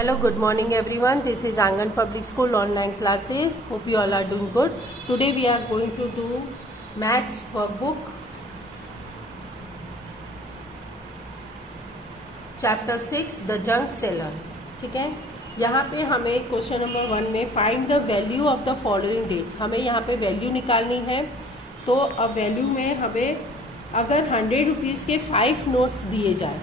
Hello, good morning everyone. This is Angan Public School online classes. Hope you all are doing good. Today we are going to do maths workbook chapter 6 the junk seller. ठीक है, यहाँ पे हमें question number 1 में find the value of the following dates, हमें यहाँ पे value निकालनी है। तो अब वैल्यू में हमें अगर 100 रुपीज़ के 5 नोट्स दिए जाए,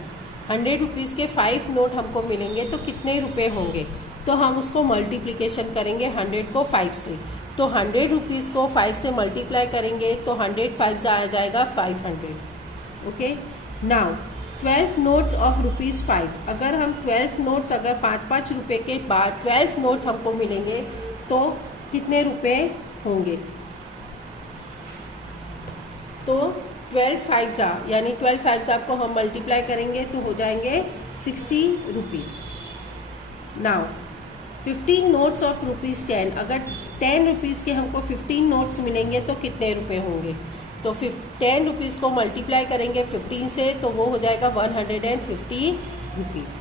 100 रुपीज़ के 5 नोट हमको मिलेंगे तो कितने रुपए होंगे, तो हम उसको मल्टीप्लिकेशन करेंगे 100 को 5 से। तो 100 रुपीज़ को 5 से मल्टीप्लाई करेंगे तो 100 5 आ जाएगा 500। ओके, नाउ 12 नोट्स ऑफ ₹5, अगर हम 12 नोट्स अगर 5-5 रुपये के बाद 12 नोट्स हमको मिलेंगे तो कितने रुपए होंगे, तो 12 5 यानी 12 5 को हम मल्टीप्लाई करेंगे तो हो जाएंगे 60 रुपीज़। नाउ 15 नोट्स ऑफ ₹10, अगर 10 रुपीज़ के हमको 15 नोट्स मिलेंगे तो कितने रुपए होंगे, तो 10 रुपीज़ को मल्टीप्लाई करेंगे 15 से तो वो हो जाएगा 150 रुपीज़।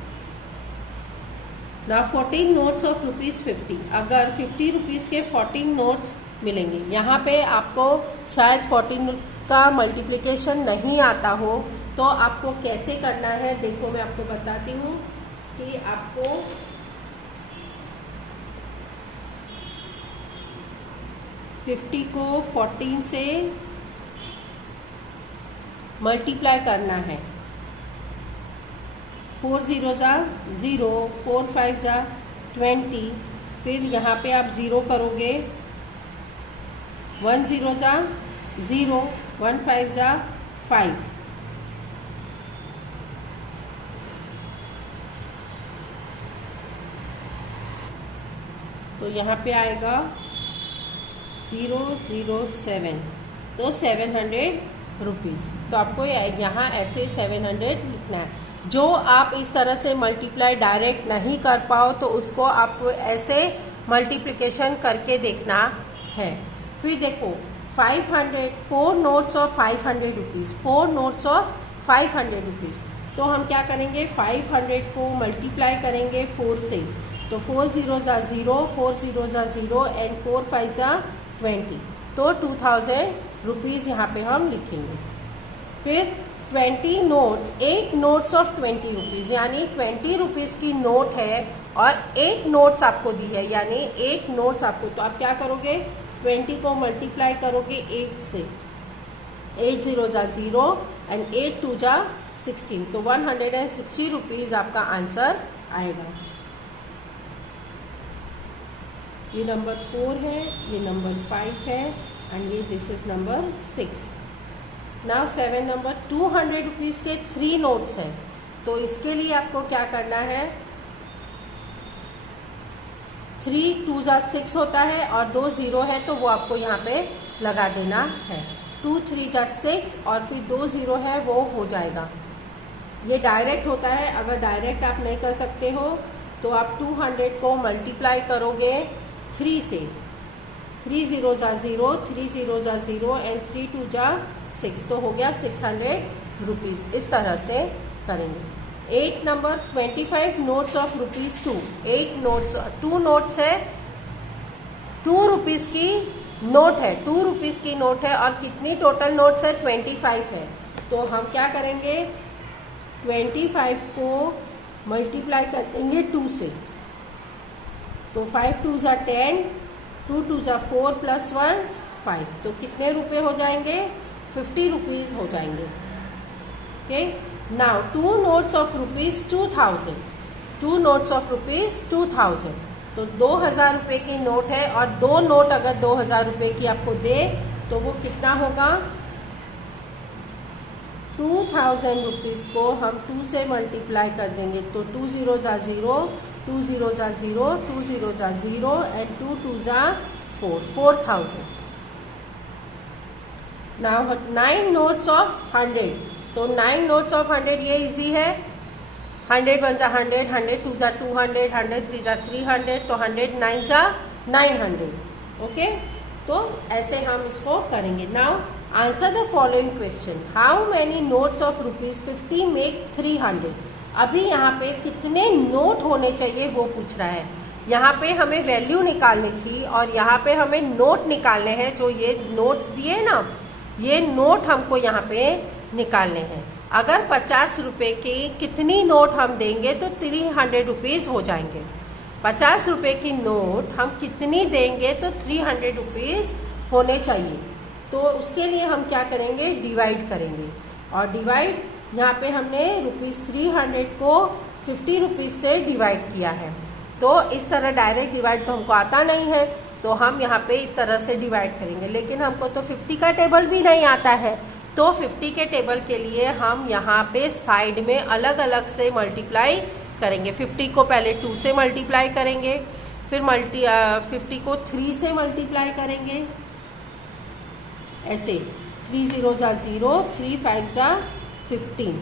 नाउ 14 नोट्स ऑफ ₹50, अगर 50 रुपीज़ के 14 नोट्स मिलेंगे, यहाँ पे आपको शायद 14 का मल्टीप्लिकेशन नहीं आता हो तो आपको कैसे करना है, देखो मैं आपको बताती हूँ कि आपको $50 को 14 से मल्टीप्लाई करना है। 4 0 0, 4 5 20, फिर यहाँ पे आप 0 करोगे, 1 0 0, 1 5 5, तो यहाँ पे आएगा 007, तो 700 रुपीज़। तो आपको यहाँ ऐसे 700 लिखना है। जो आप इस तरह से मल्टीप्लाई डायरेक्ट नहीं कर पाओ तो उसको आपको ऐसे मल्टीप्लिकेशन करके देखना है। फिर देखो 4 notes of 500 rupees, 4 notes of 500 rupees, तो हम क्या करेंगे 500 को मल्टीप्लाई करेंगे 4 से, तो 4 0 0, 4 0 0 एंड 4 5 20, तो 2000 रुपीज़ यहाँ पे हम लिखेंगे। फिर 20 नोट, 8 नोट्स ऑफ 20 रुपीज़, यानी 20 रुपीज़ की नोट है और 8 नोट्स आपको दी है, यानी 8 नोट्स आपको, तो आप क्या करोगे 20 को मल्टीप्लाई करोगे 8 से, 8 0 0 एंड 8 2 16, तो 160 रुपीज़ आपका आंसर आएगा। ये नंबर 4 है, ये नंबर 5 है एंड ये this is number 6। Now 7 number 200 rupees के 3 नोट्स हैं, तो इसके लिए आपको क्या करना है, 3 2 6 होता है और 2 0 है तो वो आपको यहाँ पे लगा देना है। 2 3 6 और फिर 2 0 है वो हो जाएगा। ये डायरेक्ट होता है, अगर डायरेक्ट आप नहीं कर सकते हो तो आप 200 को मल्टीप्लाई करोगे 3 से, 3 0 0, 3 0 0 एंड 3 2 6, तो हो गया 600 रुपीज़। इस तरह से करेंगे। 8 number 25 notes of ₹2, 8 notes, 2 notes है, 2 रुपीज़ की नोट है, 2 रुपीज़ की नोट है और कितनी टोटल नोट्स है 25 है, तो हम क्या करेंगे 25 को मल्टीप्लाई कर देंगे 2 से, तो 5 2 10, 2 2 4 प्लस 1 5, तो कितने रुपए हो जाएंगे 50 रुपीज़ हो जाएंगे। Okay, now 2 notes of ₹2000, 2 notes of ₹2000, तो 2000 रुपये की नोट है और 2 नोट अगर 2000 रुपये की आपको दे तो वो कितना होगा, 2000 रुपीज़ को हम 2 से मल्टीप्लाई कर देंगे, तो 2 0 0, 2 0 0, 2 0 0 एंड 2 2 4, 4000। नाउ 9 नोट्स ऑफ 100, तो 9 नोट्स ऑफ 100 ये इजी है, 100 1 100, 100 2 200, 100 3 300, तो 100 9 900। ओके, तो ऐसे हम इसको करेंगे। Now answer the following question, how many notes of ₹50 make 300, अभी यहाँ पे कितने नोट होने चाहिए वो पूछ रहा है। यहाँ पे हमें वैल्यू निकालनी थी और यहाँ पे हमें नोट निकालने हैं। जो ये नोट्स दिए ना, ये नोट हमको यहाँ पे निकालने हैं। अगर 50 रुपए की कितनी नोट हम देंगे तो 300 रुपीज़ हो जाएंगे। 50 रुपए की नोट हम कितनी देंगे तो 300 रुपीज़ होने चाहिए। तो उसके लिए हम क्या करेंगे, डिवाइड करेंगे। और डिवाइड यहाँ पे हमने ₹300 को 50 रुपीज़ से डिवाइड किया है। तो इस तरह डायरेक्ट डिवाइड तो हमको आता नहीं है, तो हम यहाँ पे इस तरह से डिवाइड करेंगे। लेकिन हमको तो 50 का टेबल भी नहीं आता है, तो 50 के टेबल के लिए हम यहाँ पे साइड में अलग अलग से मल्टीप्लाई करेंगे। 50 को पहले 2 से मल्टीप्लाई करेंगे, फिर 50 को 3 से मल्टीप्लाई करेंगे। ऐसे 3 0 जा 0, 3 5 जा 15।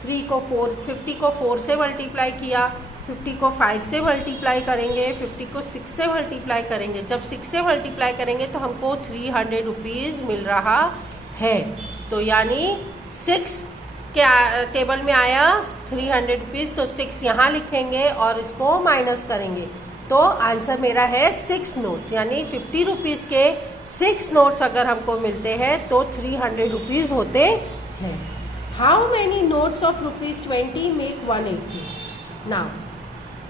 50 को 4 से मल्टीप्लाई किया, 50 को 5 से मल्टीप्लाई करेंगे, 50 को 6 से मल्टीप्लाई करेंगे। जब 6 से मल्टीप्लाई करेंगे तो हमको 300 रुपीज़ मिल रहा है। तो यानी 6 के टेबल में आया 300 रुपीज़, तो 6 यहाँ लिखेंगे और इसको माइनस करेंगे। तो आंसर मेरा है 6 नोट्स, यानी 50 रुपीज़ के 6 नोट्स अगर हमको मिलते हैं तो 300 रुपीज़ होते हैं। How many notes of ₹20 make 180? Now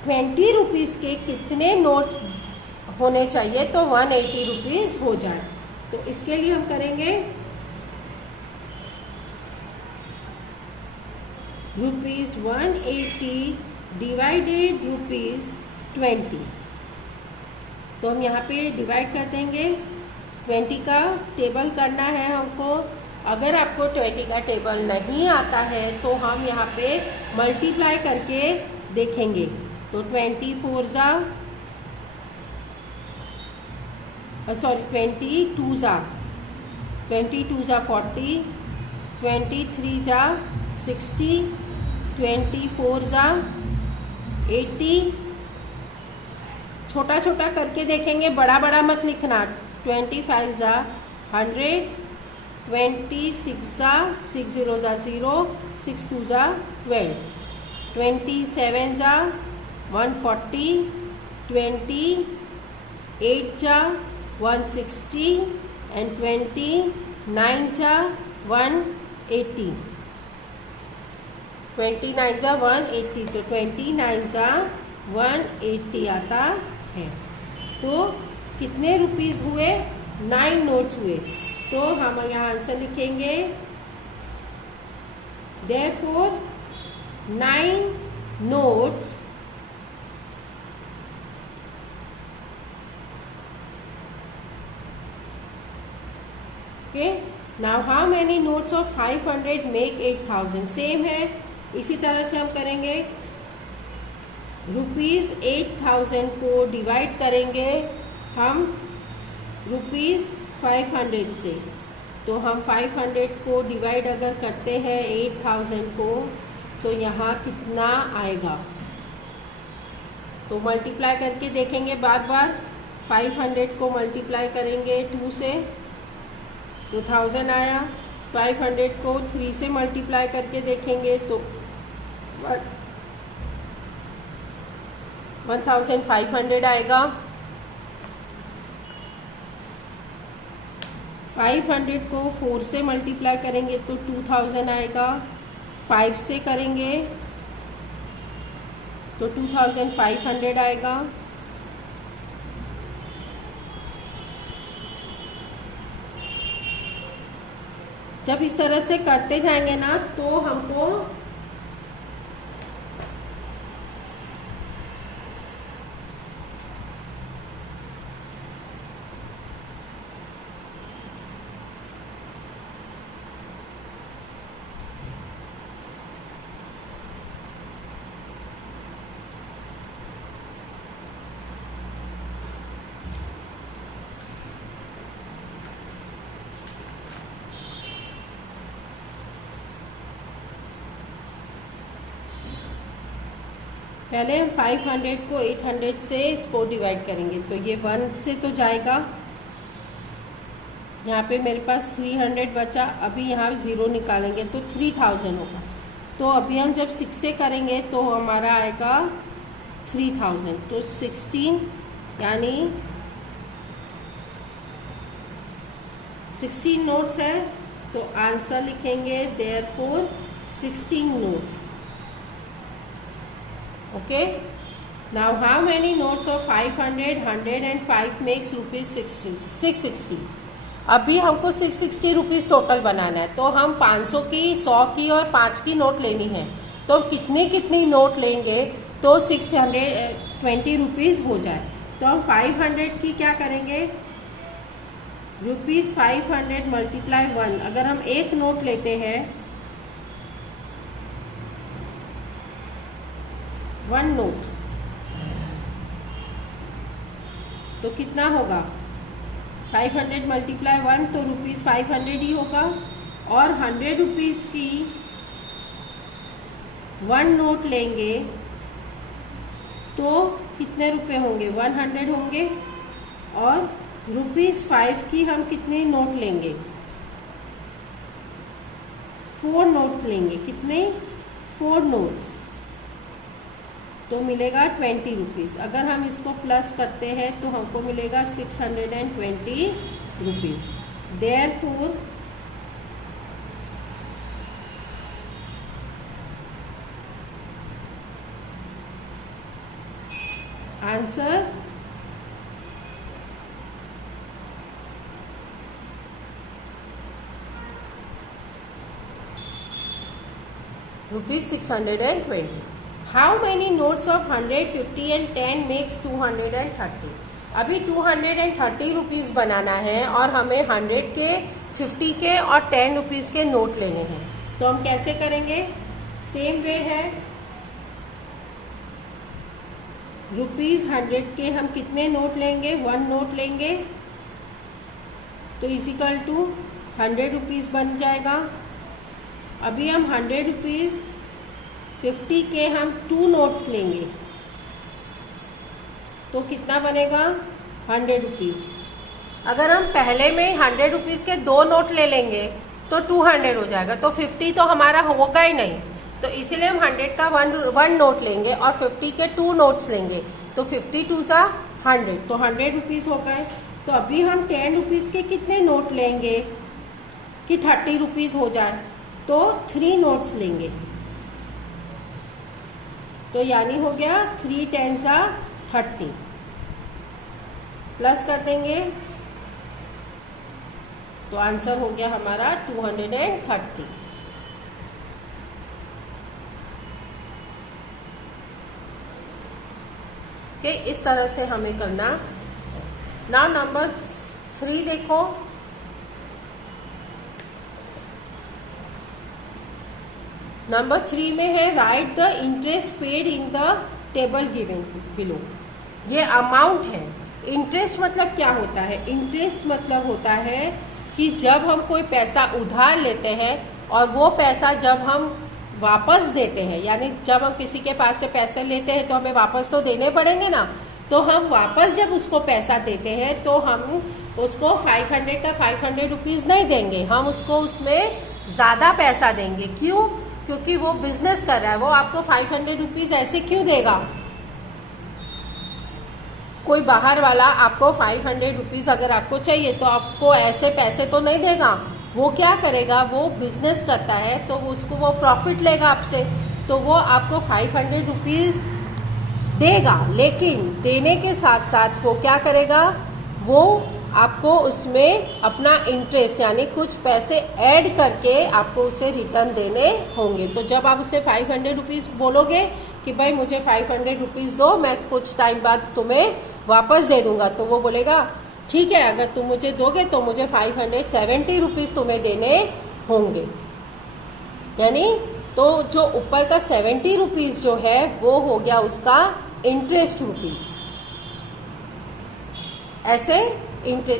20 rupees के कितने नोट्स होने चाहिए तो 180 रुपीज़ हो जाए। तो इसके लिए हम करेंगे ₹180 डिवाइडेड ₹20। तो हम यहाँ पे डिवाइड कर देंगे। 20 का टेबल करना है हमको। अगर आपको 20 का टेबल नहीं आता है तो हम यहाँ पे मल्टीप्लाई करके देखेंगे। तो 22 जा 40, 23 जा 60, 24 जा 80। छोटा छोटा करके देखेंगे, बड़ा बड़ा मत लिखना। 25 जा 100, 26 जा 6 0 जा 0, 6 2 जा 12, 27 जा 140, 28 जा 160 एंड 29 जा 180। 29 जा 180, तो 29 जा 180 आता है। तो कितने रुपीज़ हुए? 9 नोट्स हुए। तो हम यहाँ आंसर लिखेंगे, therefore 9 notes okay. Now how many notes of 500 make 8000? Same है, इसी तरह से हम करेंगे। ₹8000 को डिवाइड करेंगे हम ₹500 से। तो हम 500 को डिवाइड अगर करते हैं 8000 को, तो यहाँ कितना आएगा? तो मल्टीप्लाई करके देखेंगे बार बार। 500 को मल्टीप्लाई करेंगे 2 से तो 1000 आया। 500 को 3 से मल्टीप्लाई करके देखेंगे तो 1500 आएगा। 500 को 4 से मल्टीप्लाई करेंगे तो 2000 आएगा। 5 से करेंगे तो 2500 आएगा। जब इस तरह से करते जाएंगे ना तो हमको पहले हम 500 को 800 से इसको डिवाइड करेंगे। तो ये 1 से तो जाएगा, यहाँ पे मेरे पास 300 बचा। अभी यहाँ 0 निकालेंगे तो 3000 होगा। तो अभी हम जब 6 से करेंगे तो हमारा आएगा 3000। तो 16 यानी 16 नोट्स है, तो आंसर लिखेंगे therefore 16 notes. Okay, now how many notes of 500, 100 and 5 makes ₹660। अभी हमको 660 रुपीज़ टोटल बनाना है, तो हम 500 की, 100 की और 5 की नोट लेनी है। तो कितनी नोट लेंगे तो 620 रुपीज़ हो जाए। तो हम 500 की क्या करेंगे, ₹500 मल्टीप्लाई 1। अगर हम एक नोट लेते हैं, 1 नोट, तो कितना होगा, 500 मल्टीप्लाई 1 तो ₹500 ही होगा। और 100 रुपीज़ की 1 नोट लेंगे तो कितने रुपए होंगे, 100 होंगे। और ₹5 की हम कितने नोट लेंगे, 4 नोट लेंगे। कितने, 4 नोट्स, तो मिलेगा 20 रुपीज़। अगर हम इसको प्लस करते हैं तो हमको मिलेगा 620 rupees. Therefore answer ₹620। How many notes of 100, 50 and 10 makes 230। अभी 230 रुपीज़ बनाना है और हमें 100 के, 50 के और 10 रुपीज़ के नोट लेने हैं। तो हम कैसे करेंगे, सेम वे है। ₹100 के हम कितने नोट लेंगे, 1 नोट लेंगे, तो इजिकल टू 100 रुपीज़ बन जाएगा। अभी हम 100 रुपीज़, 50 के हम 2 नोट्स लेंगे, तो कितना बनेगा, 100 रुपीज़। अगर हम पहले में 100 रुपीज़ के 2 नोट ले लेंगे तो 200 हो जाएगा, तो 50 तो हमारा होगा ही नहीं। तो इसीलिए हम 100 का 1 नोट लेंगे और 50 के 2 नोट्स लेंगे, तो 50 2 सा 100, तो 100 रुपीज़ हो गए। तो अभी हम 10 रुपीज़ के कितने नोट लेंगे कि 30 रुपीज़ हो जाए, तो 3 नोट्स लेंगे। तो यानी हो गया 3 10 सा 30, प्लस कर देंगे तो आंसर हो गया हमारा 230। ओके, इस तरह से हमें करना। नाउ नंबर 3 देखो। नंबर 3 में है right the interest paid in the table given below. ये अमाउंट है। इंटरेस्ट मतलब क्या होता है, इंटरेस्ट मतलब होता है कि जब हम कोई पैसा उधार लेते हैं और वो पैसा जब हम वापस देते हैं, यानी जब हम किसी के पास से पैसे लेते हैं तो हमें वापस तो देने पड़ेंगे ना। तो हम वापस जब उसको पैसा देते हैं तो हम उसको 500 का 500 रुपीज़ नहीं देंगे, हम उसको उसमें ज़्यादा पैसा देंगे। क्यों, क्योंकि वो बिजनेस कर रहा है, वो आपको 500 रुपीज़ ऐसे क्यों देगा। कोई बाहर वाला आपको 500 रुपीज़ अगर आपको चाहिए तो आपको ऐसे पैसे तो नहीं देगा। वो क्या करेगा, वो बिजनेस करता है तो उसको वो प्रॉफिट लेगा आपसे, तो वो आपको 500 रुपीज़ देगा। लेकिन देने के साथ साथ वो क्या करेगा, वो आपको उसमें अपना इंटरेस्ट यानी कुछ पैसे ऐड करके आपको उसे रिटर्न देने होंगे। तो जब आप उसे 500 रुपीज़ बोलोगे कि भाई मुझे 500 रुपीज़ दो, मैं कुछ टाइम बाद तुम्हें वापस दे दूंगा, तो वो बोलेगा ठीक है, अगर तुम मुझे दोगे तो मुझे 570 रुपीज़ तुम्हें देने होंगे। यानी तो जो ऊपर का 70 रुपीज़ जो है वो हो गया उसका इंटरेस्ट रुपीज़। ऐसे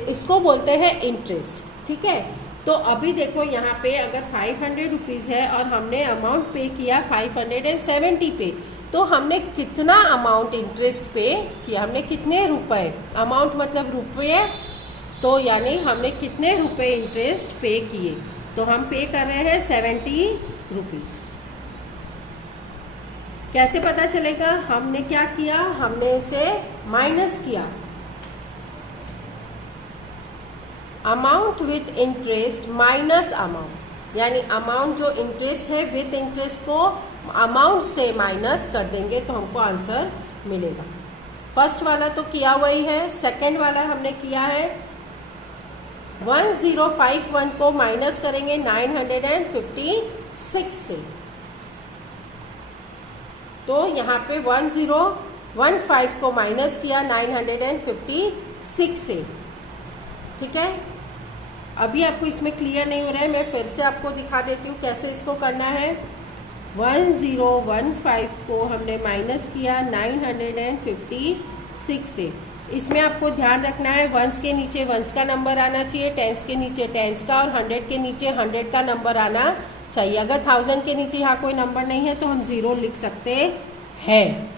इसको बोलते हैं इंटरेस्ट। ठीक है, तो अभी देखो यहाँ पे अगर 500 रुपीज़ है और हमने अमाउंट पे किया 570 पे, तो हमने कितना अमाउंट इंटरेस्ट पे किया, हमने कितने रुपए, अमाउंट मतलब रुपये, तो यानी हमने कितने रुपए इंटरेस्ट पे किए, तो हम पे कर रहे हैं 70 रुपीज़। कैसे पता चलेगा? हमने क्या किया, हमने इसे माइनस किया। Amount with interest minus amount, यानी अमाउंट जो इंटरेस्ट है विथ इंटरेस्ट को अमाउंट से माइनस कर देंगे तो हमको आंसर मिलेगा। फर्स्ट वाला तो किया हुआ ही है, सेकंड वाला हमने किया है 1051 को माइनस करेंगे 956 से, तो यहाँ पे 1015 को माइनस किया 956 से। ठीक है, अभी आपको इसमें क्लियर नहीं हो रहा है, मैं फिर से आपको दिखा देती हूँ कैसे इसको करना है। 1015 को हमने माइनस किया 956 से। इसमें आपको ध्यान रखना है वंस के नीचे वंस का नंबर आना चाहिए, टेंस के नीचे टेंस का, और 100 के नीचे 100 का नंबर आना चाहिए। अगर 1000 के नीचे यहाँ कोई नंबर नहीं है तो हम 0 लिख सकते हैं।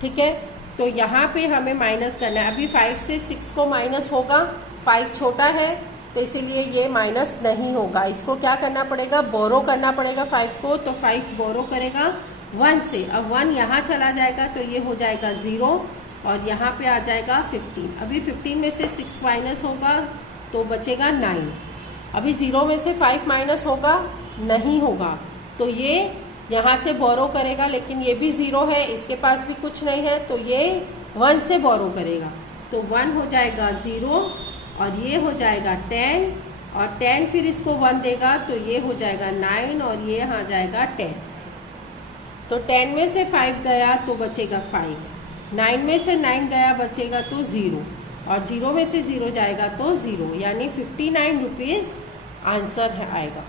ठीक है, तो यहाँ पे हमें माइनस करना है। अभी 5 से 6 को माइनस होगा, 5 छोटा है तो इसीलिए ये माइनस नहीं होगा। इसको क्या करना पड़ेगा, बोरो करना पड़ेगा 5 को, तो 5 बोरो करेगा 1 से। अब 1 यहाँ चला जाएगा तो ये हो जाएगा 0 और यहाँ पे आ जाएगा 15। अभी 15 में से 6 माइनस होगा तो बचेगा 9। अभी 0 में से 5 माइनस होगा, नहीं होगा, तो ये यहाँ से बोरो करेगा, लेकिन ये भी 0 है, इसके पास भी कुछ नहीं है, तो ये 1 से बोरो करेगा, तो 1 हो जाएगा 0 और ये हो जाएगा 10, और 10 फिर इसको 1 देगा तो ये हो जाएगा 9 और ये यहाँ जाएगा 10। तो 10 में से 5 गया तो बचेगा 5, 9 में से 9 गया बचेगा तो 0, और 0 में से 0 जाएगा तो 0, यानी 59 रुपीज़ आंसर आएगा।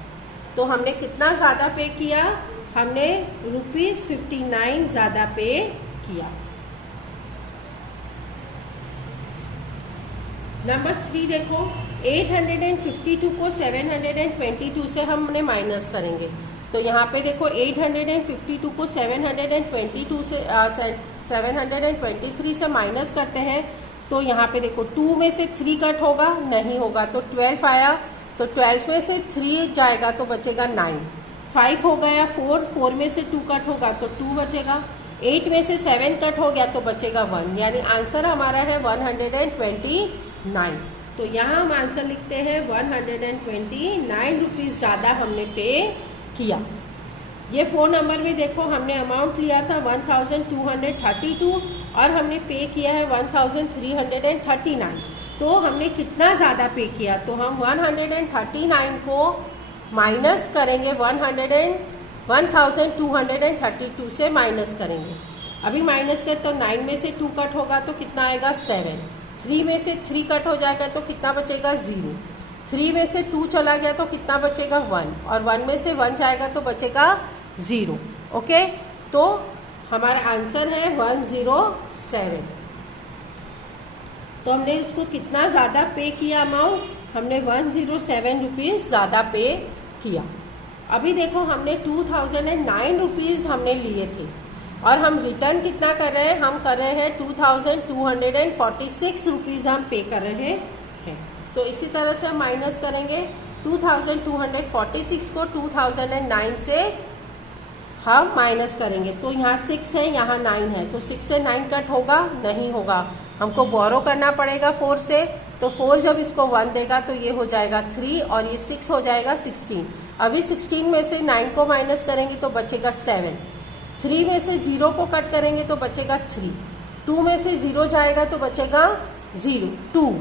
तो हमने कितना ज़्यादा पे किया, हमने ₹59 ज़्यादा पे किया। नंबर 3 देखो, 852 को 722 से हमने माइनस करेंगे। तो यहाँ पे देखो 852 को 723 से माइनस करते हैं, तो यहाँ पे देखो 2 में से 3 कट होगा, नहीं होगा, तो 12 आया, तो 12 में से 3 जाएगा तो बचेगा 9। 5 हो गया 4 में से 2 कट होगा तो 2 बचेगा। 8 में से 7 कट हो गया तो बचेगा 1, यानी आंसर हमारा है 129। तो यहाँ हम आंसर लिखते हैं 129 रुपीज़ ज़्यादा हमने पे किया। ये 4 नंबर में देखो हमने अमाउंट लिया था 1232 और हमने पे किया है 1339। तो हमने कितना ज़्यादा पे किया, तो हम 139 को माइनस करेंगे 1232 से माइनस करेंगे। अभी माइनस कर तो 9 में से 2 कट होगा तो कितना आएगा 7, 3 में से 3 कट हो जाएगा तो कितना बचेगा 0, 3 में से 2 चला गया तो कितना बचेगा 1, और 1 में से 1 जाएगा तो बचेगा 0। ओके, तो हमारा आंसर है 107। तो हमने उसको कितना ज़्यादा पे किया अमाउंट, हमने 107 रुपीज़ ज़्यादा पे किया। अभी देखो हमने 2009 रुपीज़ हमने लिए थे और हम रिटर्न कितना कर रहे हैं, हम कर रहे हैं 2246 रुपीज़ हम पे कर रहे हैं। तो इसी तरह से हम माइनस करेंगे 2246 को 2009 से हम माइनस करेंगे। तो यहाँ 6 है, यहाँ 9 है, तो 6 से 9 कट होगा, नहीं होगा, हमको बोरो करना पड़ेगा 4 से। तो 4 जब इसको 1 देगा तो ये हो जाएगा 3 और ये 6 हो जाएगा 16। अभी 16 में से 9 को माइनस करेंगे तो बचेगा 7, 3 में से 0 को कट करेंगे तो बचेगा 3, 2 में से 0 जाएगा तो बचेगा 0, 2,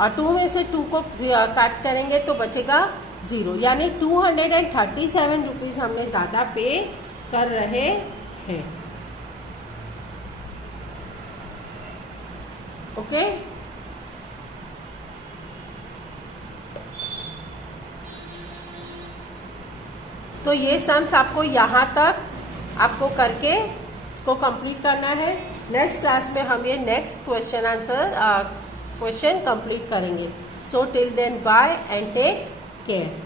और 2 में से 2 को कट करेंगे तो बचेगा 0, यानी 237 रुपीज़ हमने ज़्यादा पे कर रहे हैं। ओके, तो ये सम्स आपको यहाँ तक आपको करके इसको कंप्लीट करना है। नेक्स्ट क्लास में हम ये नेक्स्ट क्वेश्चन कंप्लीट करेंगे। So till then bye and take care.